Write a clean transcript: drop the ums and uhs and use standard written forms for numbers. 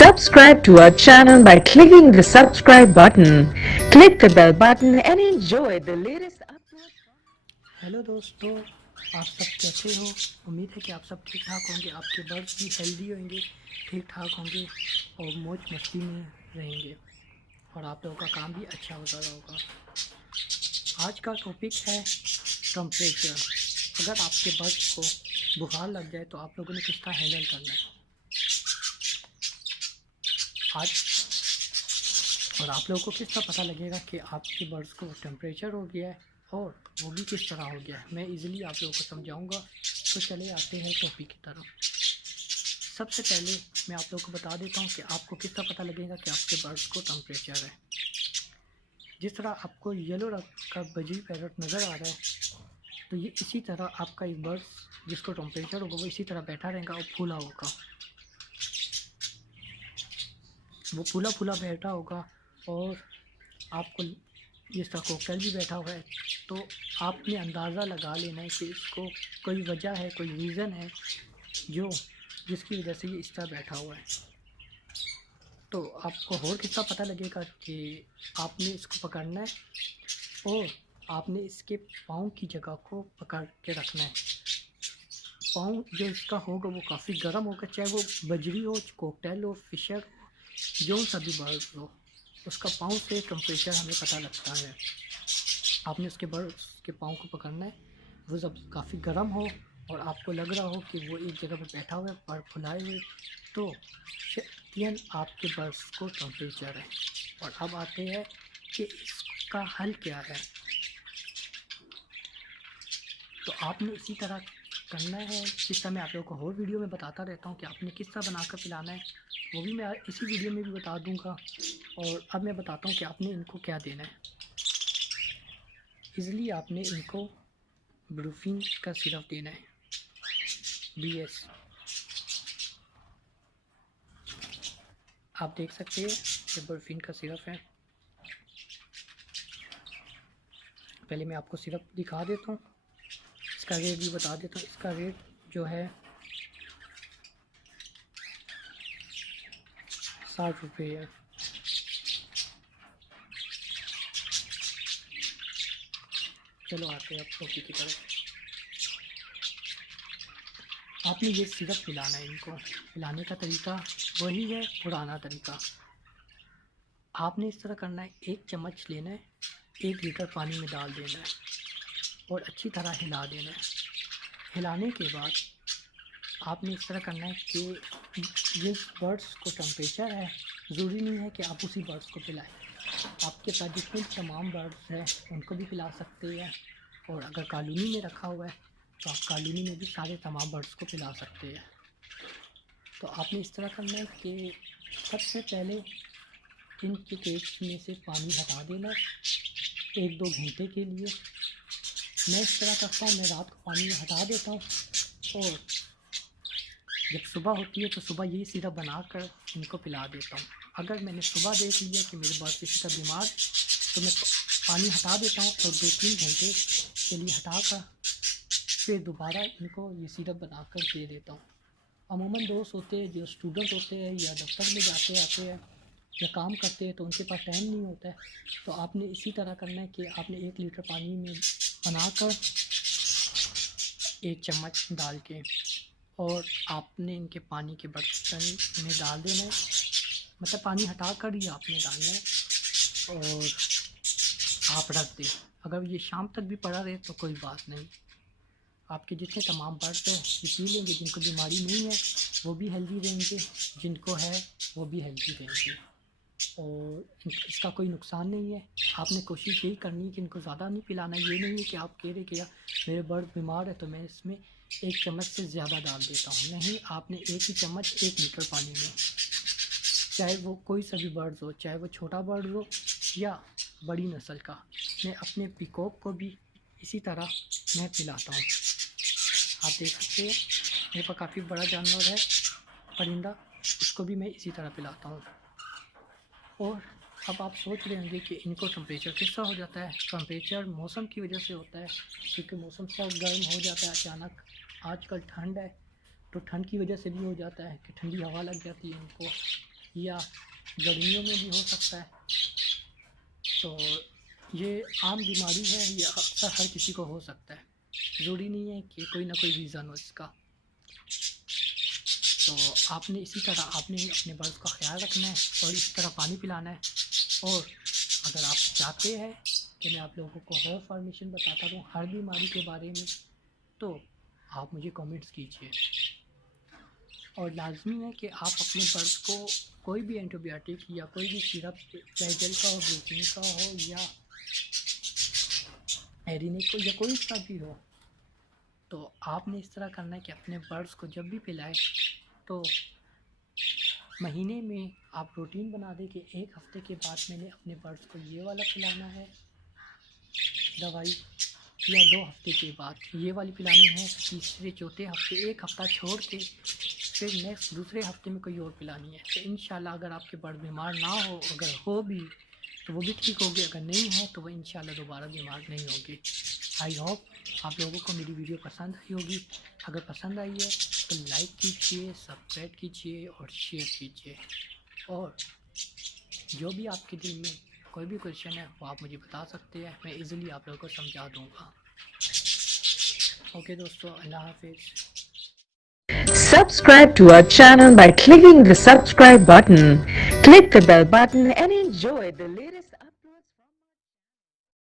Subscribe to our channel by clicking the subscribe button. Click the bell button and enjoy the latest uploads. Hello दोस्तों, आप सब कैसे हो? उम्मीद है कि आप सब ठीक ठाक होंगे, आपके बर्ड्स भी हेल्दी होंगे, ठीक ठाक होंगे और मौज मस्ती में रहेंगे और आप लोगों का काम भी अच्छा होता रहेगा। आज का टॉपिक है टेम्परेचर। अगर आपके बर्ड्स को बुखार लग जाए तो आप लोगों ने किस तरह हैंडल करना है आज, और आप लोगों को किस तरह पता लगेगा कि आपके बर्ड्स को टेम्परेचर हो गया है और वो भी किस तरह हो गया है, मैं इजीली आप लोगों को समझाऊंगा। तो चले आते हैं टॉपिक की तरफ। सबसे पहले मैं आप लोगों को बता देता हूँ कि आपको किस तरह पता लगेगा कि आपके बर्ड्स को टेम्परेचर है। जिस तरह आपको येलो रंग का बजरी पैरट नज़र आ रहा है, तो ये इसी तरह आपका एक बर्ड्स जिसको टेम्परेचर होगा वो इसी तरह बैठा रहेगा और फूला होगा, वो फूला फूला बैठा होगा। और आपको जिस तरह कोकटेल भी बैठा हुआ है, तो आपने अंदाज़ा लगा लेना है कि इसको कोई वजह है, कोई रीज़न है जिसकी वजह से ये इस तरह बैठा हुआ है। तो आपको और किस तरह पता लगेगा कि आपने इसको पकड़ना है और आपने इसके पाँव की जगह को पकड़ के रखना है। पाँव जो इसका होगा वो काफ़ी गर्म होगा, चाहे वो बजरी हो, कोकटेल हो, फिशर हो, जो सभी बर्ड हो, उसका पाँव से टेम्परेचर हमें पता लगता है। आपने उसके बर्ड्स के पाँव को पकड़ना है, वो जब काफ़ी गर्म हो और आपको लग रहा हो कि वो एक जगह पर बैठा हुआ है पर फुलाए हुए, तो यकीनन आपके बर्ड्स को टेम्परेचर है। और अब आते हैं कि इसका हल क्या है। तो आपने इसी तरह करना है जिस तरह मैं आप लोगों को और वीडियो में बताता रहता हूँ कि आपने किस तरह बनाकर पिलाना है, वो भी मैं इसी वीडियो में भी बता दूंगा। और अब मैं बताता हूँ कि आपने इनको क्या देना है। इजली आपने इनको ब्रूफिन का सिरप देना है, BS। आप देख सकते हैं ये ब्रूफिन का सिरप है। पहले मैं आपको सिरप दिखा देता हूँ, इसका रेट भी बता देता हूँ। इसका रेट जो है 60 रुपये है। चलो आते हैं अब टॉपिक की तरफ। आपने ये सिरप पिलाना है, इनको पिलाने का तरीका वही है, पुराना तरीका। आपने इस तरह करना है, 1 चम्मच लेना है, 1 लीटर पानी में डाल देना है और अच्छी तरह हिला देना है। हिलाने के बाद आपने इस तरह करना है कि जिस बर्ड्स को टेम्परेचर है, ज़रूरी नहीं है कि आप उसी बर्ड्स को पिलाएं, आपके पास जितने तमाम बर्ड्स हैं उनको भी पिला सकते हैं। और अगर कॉलोनी में रखा हुआ है तो आप कॉलोनी में भी सारे तमाम बर्ड्स को पिला सकते हैं। तो आपने इस तरह करना है कि सबसे पहले इनके केज में से पानी हटा देना 1-2 घंटे के लिए। मैं इस तरह करता हूँ, मैं रात को पानी हटा देता हूँ और जब सुबह होती है तो सुबह यही सिरप बनाकर इनको पिला देता हूँ। अगर मैंने सुबह देख लिया कि मेरे बर्ड किसी का बीमार, तो मैं पानी हटा देता हूँ और 2-3 घंटे के लिए हटाकर फिर दोबारा इनको ये सिरप बनाकर दे देता हूँ। अमूमन दोस्त होते हैं जो स्टूडेंट होते हैं या दफ्तर में जाते आते हैं या काम करते हैं, तो उनके पास टाइम नहीं होता है। तो आपने इसी तरह करना है कि आपने 1 लीटर पानी में बनाकर 1 चम्मच डाल के और आपने इनके पानी के बर्तन में डाल देना है, मतलब पानी हटा कर ही आपने डालना है और आप रख दें। अगर ये शाम तक भी पड़ा रहे तो कोई बात नहीं, आपके जितने तमाम बर्ड्स हैं ये पी लेंगे। जिनको बीमारी नहीं है वो भी हेल्दी रहेंगे, जिनको है वो भी हेल्दी रहेंगे और इसका कोई नुकसान नहीं है। आपने कोशिश यही करनी है कि इनको ज़्यादा नहीं पिलाना। ये नहीं है कि आप कह रहे कि यार मेरे बर्ड बीमार है तो मैं इसमें 1 चम्मच से ज़्यादा डाल देता हूँ। नहीं, आपने 1 ही चम्मच 1 लीटर पानी में, चाहे वो कोई सा भी बर्ड्स हो, चाहे वो छोटा बर्ड हो या बड़ी नस्ल का। मैं अपने पीकॉक को भी इसी तरह मैं पिलाता हूँ। आप देख सकते हैं मेरे पास काफ़ी बड़ा जानवर है परिंदा, उसको भी मैं इसी तरह पिलाता हूँ। और अब आप सोच रहे होंगे कि इनको टेम्परेचर किस तरह हो जाता है। टेम्परेचर मौसम की वजह से होता है, क्योंकि मौसम सब गर्म हो जाता है अचानक। आजकल ठंड है तो ठंड की वजह से भी हो जाता है कि ठंडी हवा लग जाती है इनको, या गर्मियों में भी हो सकता है। तो ये आम बीमारी है, ये अक्सर हर किसी को हो सकता है, ज़रूरी नहीं है कि कोई ना कोई रीज़न हो इसका। तो आपने इसी तरह आपने अपने बर्ड्स का ख्याल रखना है और इस तरह पानी पिलाना है। और अगर आप चाहते हैं कि मैं आप लोगों को और इन्फॉर्मेशन बताता रहूँ हर बीमारी के बारे में, तो आप मुझे कमेंट्स कीजिए। और लाजमी है कि आप अपने बर्ड्स को कोई भी एंटीबायोटिक या कोई भी सिरप फ्लैजेल का हो, ब्रूकिन का हो या एरिनिक को या कोई सा भी हो, तो आपने इस तरह करना है कि अपने बर्ड्स को जब भी पिलाए तो महीने में आप रूटीन बना दें कि 1 हफ़्ते के बाद मैंने अपने बर्ड्स को ये वाला पिलाना है दवाई, या 2 हफ़्ते के बाद ये वाली पिलानी है, तीसरे चौथे हफ़्ते 1 हफ़्ता छोड़ के फिर नेक्स्ट दूसरे हफ़्ते में कोई और पिलानी है। तो इंशाल्लाह अगर आपके बर्ड बीमार ना हो, अगर हो भी तो वो भी ठीक होगी, अगर नहीं है तो वो इंशाल्लाह दोबारा बीमार नहीं होगी। आई होप आप लोगों को मेरी वीडियो पसंद आई होगी। अगर पसंद आई है तो लाइक कीजिए, सब्सक्राइब कीजिए और शेयर कीजिए। और जो भी आपके दिल में कोई भी क्वेश्चन है वो आप मुझे बता सकते हैं, मैं इजीली आप लोगों को समझा दूँगा। ओके दोस्तों, अल्लाह हाफिज़। Subscribe to our channel by clicking the subscribe button. Click the bell button and enjoy the latest uploads.